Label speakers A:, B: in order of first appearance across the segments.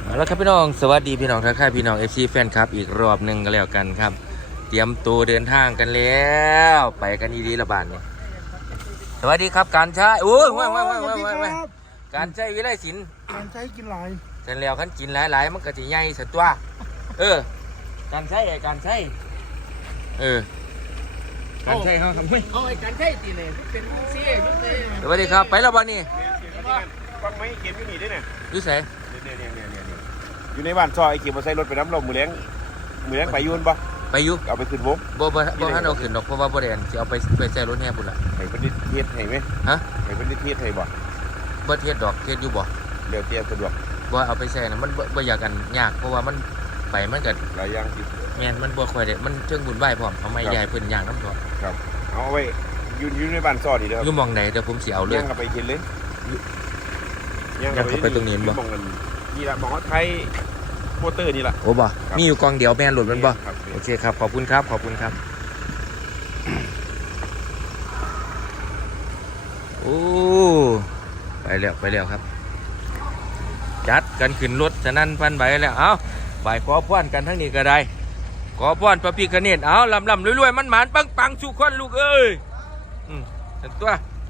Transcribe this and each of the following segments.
A: แล้วครับพี่น้องสวัสดีพี่น้องทักทายพี่น้องFCแฟนครับอีกรอบหนึ่งก็แล้วกันครับเตรียมตัวเดินทางกันแล้วไปกันดีๆละบาทเนี่ยสวัสดีครับการใช้โอ้ยการใช้วิไลศิลป์
B: การใช้กินหลาย
A: เสร็จแล้วขันกินหลายๆมันก็จะใหญ่สัตว์ตัวการใช้การใช้การใช้เขาทำไม
C: เอาไอ้การใช้ตีเลยเป็นเสี้ยยุติ
A: สวัสดีครับไปแล้วบ้านนี้
D: ฟังไหมเกมอยู่นี่ด้วยเนี่ย
A: อยู่ไหน
D: อยู่ในบ้านซอยไอ้เกมมาใส่รถไปน้ำลมมือเลี้ยงไปยุ่นปะ
A: ไปยุ่
D: เอาไปขึ้นวง
A: บ่ท่านเอาขึ้นดอกเพราะว่าบ่ได้จะเอาไปใส่รถแห่บุญละ
D: ให้เป็นนิเทศให้ไหมให้เป็นนิเทศให้บ่
A: เทศดอกเทศอยู่บ่
D: เดี๋ยวเตรียมสะดวก
A: บ่เอาไปใส่นะมันบ่อยากกันยากเพราะว่ามันไปมันก็
D: หลายอย่างที่
A: แม่นมันบ่ค่อยได้มันเชิงบุญไหว้พร้อมทำไมใหญ่เพิ่นย่างน้ำตัว
D: ครับเอาไว้อยู่ในบ้านซอยดีเด้อ
A: อยู่มองไหนเดี๋ยวผมสิเอาเลย
D: ย่างกับไปกินเลย
A: ย่างเข้าไปตรงนี้บ่
D: มองกันนี่ละมองว่าไทยโปเตอร์นี่ละ
A: โอ้บ่มีอยู่กองเดียวแม่นหลุดมันบ่โอเคครับขอบคุณครับโอ้ไปแล้วครับจัดกันขึ้นรถฉะนั้นพันใบแล้วเอาใบขอพรกันทั้งนี้ก็ได้ขอพรพระพิฆเนศเอาลำรวยๆมันหมานปังสุขคนลูกเอ้ยฉันตัว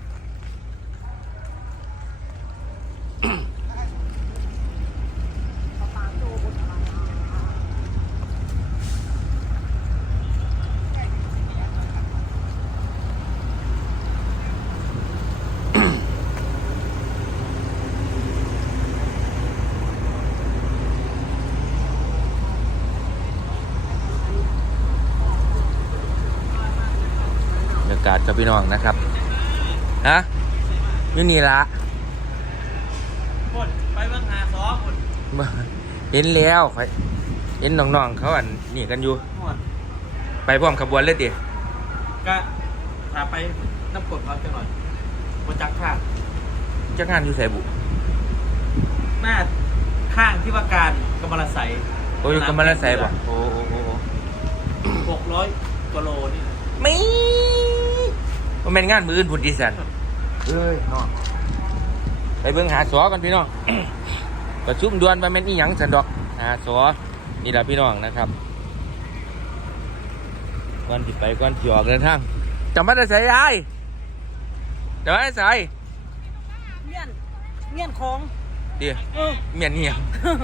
A: บรรยากาศกับพี่น้องนะครับอยู่นี่ละ
C: ไปเบิ่งหาซอคน
A: เห็นแล้วเห็นน้องๆเขานี่กันอยู่ไปพร้อมขบวนเลยดิ
C: ก็พาไปน้ำกดเขาจะหน่อยมาจักข้าง
A: จักงานอยู่ไสบุ
C: หน้าข้างที่ว่าการกำมะละไส
A: โอ้ยกำมะละไสบ่โอ้
C: 600กิโลนี่
A: ไม่มันเป็นงานมืออื่นพุ่นดิสันน้องไปเบิ่งหาสอกันพี่น้อง ประชุมด่วนว่าแม่นอีหยังสันดอกหาสอนี่ล่ะพี่น้องนะครับก่อนสิไปก่อนสิออกเดินทางจำไม่ได้ใส่ยายจำไม่ได้ใส่
B: เมียนของ
A: เดี๋ยวเมียนเหี่ย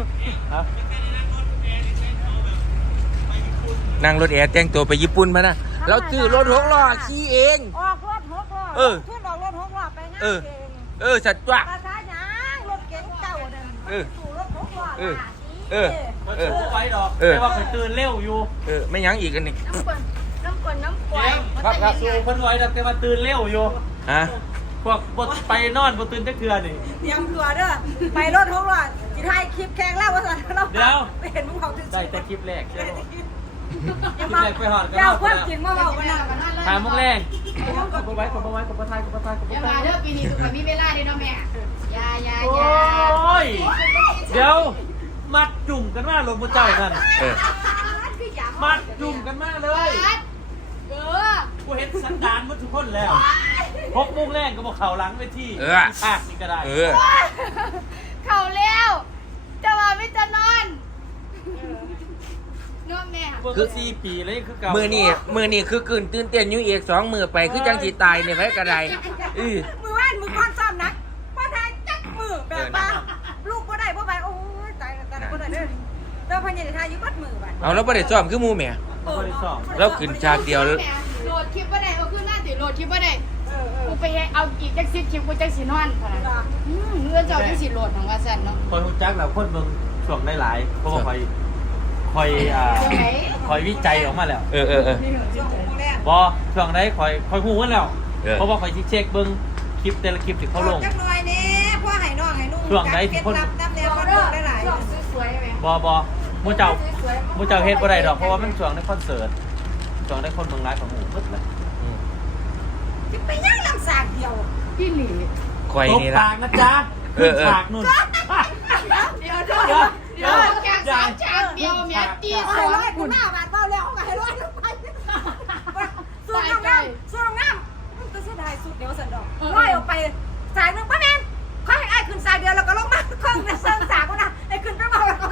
A: นั่งรถแอร์แต่งตัวไปญี่ปุ่นมานะเราซื้อรถ6 ล้อขี่เอง
B: ออกรถ6 ล้อขึ้นออกรถ6 ล้อไปงานเอง
A: สัตว์จ้ะ
B: ภาษาหยังรถเก๋งเก่าสู่รถ6 ล้อ
C: เขาไว้ดอกแต่ว่าเขาตื่นเร็วอยู่
A: ไม่ยั้งอีกกันนี่
B: น้ำกล
C: ครับสู่คนไว้ดอกแต่ว่าตื่นเร็วอยู่พวกบดไปนอนบดตื่นจักเทื่อนี่
B: เตรียมตัวเด้อไปรถ6 ล้อสิถ่ายคลิปแข่งแล้วว่าซั่นเรา
C: เดี๋ยว
B: เห็นมึงเขาถึง
C: ได้แต่คลิปแรกใช่มั้ยคลิปแรกไปหอดกัน
B: แล้วความจริงมาเว้ากัน
C: ถามมึงแรงขอบไว้
E: อย่ามาเด้อปีนี้สุขมีเวลาได้เนาะแม่อย่า
C: โอ้ยเดี๋ยวมัดจุ่มกันมาลงบนเจ้านั่นมัดจุ่มกันมาเลยกูเห็นสันดานมันทุกคนแล้ว6 โมงแรงก็บอกเข่าหลังไปที่ภาคนี่ก็ได้
E: เข่าแล้วจะมาไม่จะนอนนอนแม่
C: คือ4 ปีเลยคือเก่า
A: มือนี่คือกืนตื่นเต้นอยู่อีก2 มือไปคือจังสิตายเนี่ยไผกระได
B: มือว่านมือก้อนซ้อมนักพ่อทายจักมือแบบว่าลูกบ่ได้บ่ไปโอ้ยตายบ่ได้เด้อแล้วพญานิทาอยู่บัดมือบัด
A: เอาแล้วบ่ได้ซ้อมคือหมู่แม่แล้วขึ้นฉากเดียว
E: โหลดคลิปบ่ได้เอาขึ้นหน้าติโหลดคลิปบ่ได้กูไปเอาอีกจัก10 คลิปกูจักสินอนพะนะเงื่อนเจ้าจังสิโหลดของว่าซั่นเนาะ
C: คนฮู้จักแล้วคนเบิ่งช่วงได้หลายเพราะว่าคอยวิจัยออกมาแล้วบอช่วงไหนคอยหูกันแล้วเพราะว่าคอยเช็คเบิ้งคลิปแต่ละคลิปที่เขาลง
B: จักหน่อยนี่พ่อให้น้องให้นุ่ง
C: ช่วงไหนที่คนบมูเจ้าเฮ็ดบ่ได้ดอกเพราะว่ามันช่วงในคอนเสิร์ตช่วงในคนเมืองร้ายของหมู่ปึ๊ดเลย
B: ไปย่างลำสากเดียว
E: พี่หลี
A: คอยนี่ละ
C: ตกปากนะจ๊ะฉากนู่น
E: เดี๋ยวแค่3 ฉากเดียวแม่ตี2
B: คุณหน้าบาดเบาแล้วเขาก็ให้ร้อยลงไปสู้งามมันก็เสียดายสุดเดียวสันดอกร้อยออกไปสายนึงป้าแมนเขาให้ไอ้ขึ้นสายเดียวแล้วก็ลงมาเครื่องเซิงสากก็นะไอ้ขึ้นไปเบาแล้วก็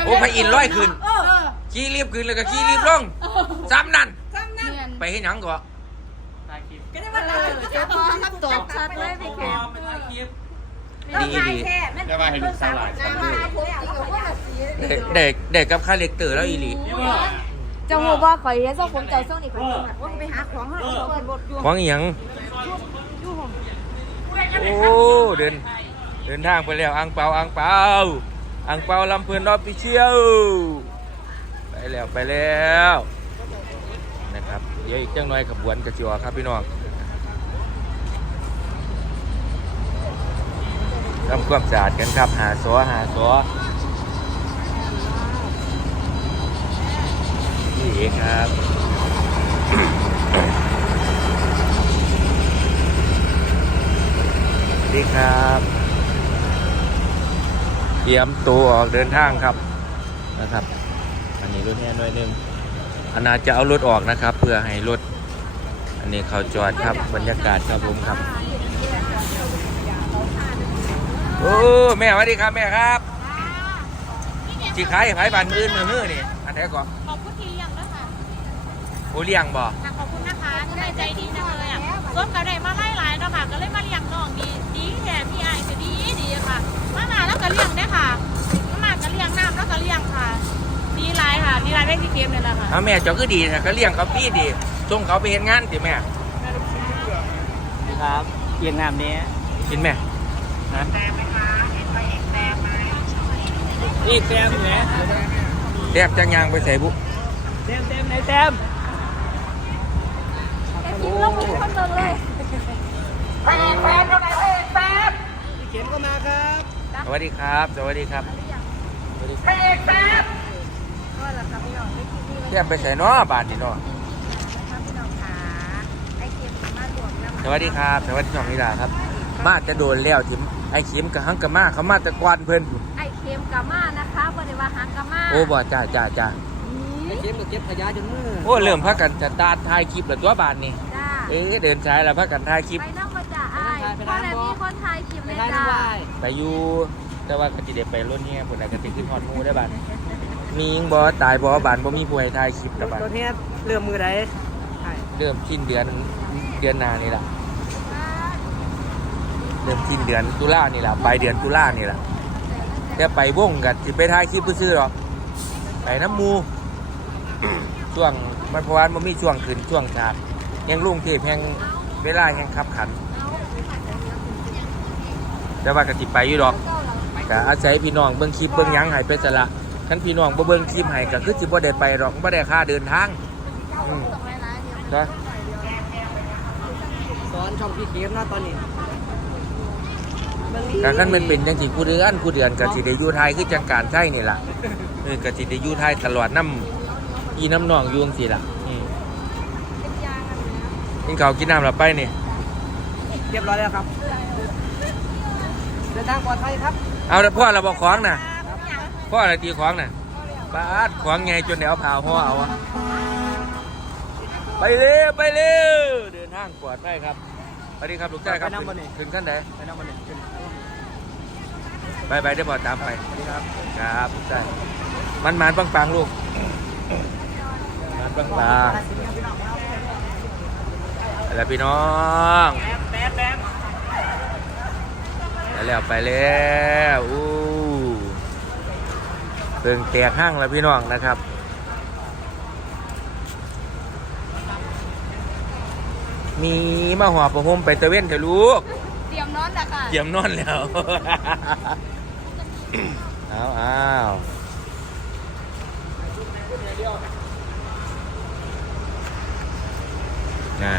A: โอ้พระอินทร์ร้อยขึ้น
B: เออ
A: ขี่รีบขึ้นแล้วก็ขี่รีบลงซ้ำนั่น
B: ซ้ำนั่น
E: เนียน
A: ไปให้หยังก่อน
C: ถ่ายคลิป
B: ก็ได้ว่าเรา
E: เจ้าพ่อครับตกชัดเลยพี่แขก
C: ไปถ่ายคลิป
A: ดี
D: ได้ว่าให้ลูกสาวหลานสามลูก
A: เด็กกับค่าเล็กเตอร์แล้วอีหลี
C: นี่ว่า
E: เจ้าหัวบ่ข่อยเฮ็ดซะผมเจ้าส่งนี่ข่อยส่ง
B: ว่าไปหาของเขาเปิดบทอยู่
A: ของอีหยังโอ้เดินทางไปแล้วอังเปาลำเพลินรอบพิเชียวไปแล้วนะครับเดี๋ยวอีกจังหน่อยขบวนกระจิวครับพี่น้องทำความสะอาดกันครับหาสอนี่เองครับดีครับเตรียมตัวออกเดินทางครับนะครับอันนี้รถแห่หน่อยหนึงอันน่าจะเอารถออกนะครับ เพื่อให้รถอันนี้เขาจอดครับบรรยากาศครับผมครับโอ้แม่สวัสดีครับแม่ครับจีขายไผ่บานมือนี่อันไหนก่อน
F: ขอบคุณที่เลี้ยงด้วยค่ะ
A: โอเลี้ยงบ่
F: ค่ะขอบคุณนะคะก็เลยใจดีจังเลยอ่ะรถก็ได้มาไล่หลายเนาะค่ะ ก็เลยมาเลี้ยงน้องดีแถมพี่ไอ้ก็ดีค่ะมาแล้วก็เลี้ยงได้ค่ะมาก็เลี้ยงน้ำแล้วก็เลี้ยงค่ะ ดีหลายค่ะ ดีหลายแม่ที่เกมเลยล่ะค่ะ
A: เอาแม่เจ้าก็ดีนะก็เลี้ยงเขาพี่ดีส่งเขาไปเห็นงานสิแม่
C: ครับเอียงน้ำนี้
A: กินแม่
C: นี่แซมไหน
A: แทบจะยางไปใส่บุ
C: แซมไหนแซม
E: กินลงทุกคนเบิ่งเลย
C: เข็มก็มาครับ
A: สวัสดีครับสวัสดีครับแทบไปใส่เนาะบาทนี่เนาะสวัสดีครับสวัสดีน้องนิลาครับ มาจะโดนแล้วทิมไอ้ขิมกับฮังกับมาเขามาแต่กวานเพิ่น
E: ไอ้เค็มกาม่านะคะบ่ได้ว่าหักกาม่า
A: โอ้บ่จ้า
C: ไอ้เข็มก็เก็บขยะจนมือ
A: โอ้เริ่มพักกันจะตาถ่ายคลิปแล้วตัวบาทนี่
E: จ้า
A: เดินสายแล้วพักกันถ่ายคลิป
E: ไปนั่งมาจ้าอ้ายเพราะอะไรมีคนถ่ายคลิปเลยจ้า
A: ไปอยู่แต่ว่าก็สิได้ไปรถเนี่ยพุ่นน่ะก็สิขึ้นฮอดหมู่ได้บาดมียิงบ่ตายบ่บานบ่มีผู้ให้ถ่ายคลิปแต่บาด
C: ตัวเทศเริ่มมือใด
A: เริ่มสิ้นเดือนหน้านี่ล่ะเริ่มสิ้นเดือนตุลานี่ล่ะปลายเดือนตุลานี่ล่ะแต่ไปวงกันสิไปถ่ายคลิปซื่อๆหรอกไปน้ำหมู่ ช่วงมันเพราะว่ามันมีช่วงขึ้นช่วงฉากแห่งลุงเทพแห่งเวลาแห่งขับขันแต่ว่าก็สิไปอยู่ดอกก็อาศัยพี่น้องเบิ่งคลิปเบิ่งหยังให้ไปซะละคันพี่น้องบ่เบิ่งคลิปให้ก็คือสิบ่ได้ไปดอกบ่ได้ค่าเดินทางจ้ะ
C: สอนช่องพี่เข็มนะตอนนี้
A: ก็คันมันเป็นจังซี่ผู้เดือนก็สิได้อยู่ไทยคือจังการใช้นี่ล่ะก็สิได้อยู่ไทยตลอดน้ำอีน้ำนองอยู่จังซี่ล่ะกินข้าวกินน้ำแล้วไปนี่
C: เรียบร้อยแล้วครับเดินทางปลอดภัยครับ
A: เอาแต่พ่อเราบอกของน่ะพ่ออะไรตีของน่ะปาดของไงจนเดี๋ยวเอาผ่าห่อเอาอะไปเร็วเดินทางปลอดภัยครับสวัสดีครับลูกชายครับถึงขั้นไหน
C: ไปนั่งมาหนึ่ง
A: ไปได้พอตามไปครับครับลูกชายมันปังลูกมันปังแล้วพี่น้องไปแล้วอู้เพิ่งแตกห้างแล้วพี่น้องนะครับ มีมาหัวประหมไปตะเว้นเถอะลูก
E: เตรียมนอนแล้วค่ะ
A: เยี่ยมนอนแล้ว อ้าวนั่น